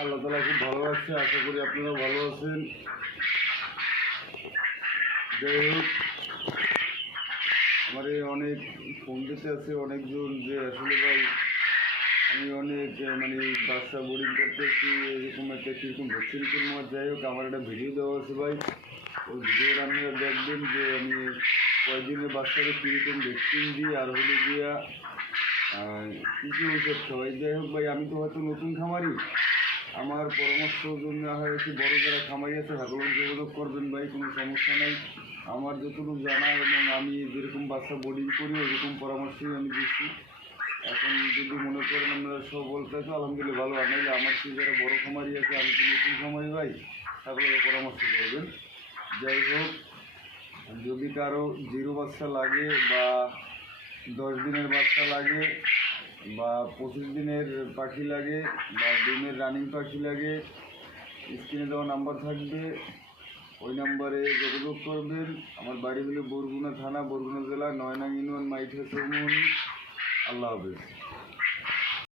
আল্লাহ তালা খুব ভালো আছে, আশা করি আপনারাও ভালো আছেন। যাই হোক, আমার অনেক ফোন দিতে আছে অনেকজন যে আসলে ভাই আমি অনেক বাচ্চা বোর্ডিং করতেছি, এরকম একটা কীরকম ভ্যাকসিন কিনবো। যাই হোক, আমার একটা ভিডিও দেওয়া আছে ভাই, ওই ভিডিওটা আপনারা দেখবেন যে আমি কয়েকদিনের বাচ্চাকে কীরকম ভ্যাকসিন দিই আর হলে গিয়া কী কী ঔষধ খাওয়াই। যাই হোক ভাই, আমি তো হয়তো নতুন খামারি, আমার পরামর্শ জন্য হয়েছে বড় যারা খামারি আছে সকলের যোগাযোগ করবেন ভাই, কোনো সমস্যা নেই। আমার যতটুকু জানা এবং আমি যেরকম বাচ্চা বোর্ডিং করি ওইরকম পরামর্শই আমি দিচ্ছি। এখন যদি মনে করেন আপনারা সব বলতে তো আলহামদুলিল্লাহ ভালো, আর নাহলে আমার কি যারা বড়ো খামারি আছে, আমি তো নতুন খামারি ভাই, সকলের পরামর্শ করবেন। যাই হোক, যদি কারো জিরো বাচ্চা লাগে বা 10 দিনের বাচ্চা লাগে বা 25 দিনের পাখি লাগে বা ডিমের রানিং পাখি লাগে, স্ক্রিনে দেওয়া নাম্বার থাকবে, ওই নাম্বারে যোগাযোগ করবেন। আমার বাড়ি হলো বরগুনা থানা, বরগুনা জেলা, 9 নং ইউনিয়ন, মাইথা চৌমুহনী। আল্লাহ হাফেজ।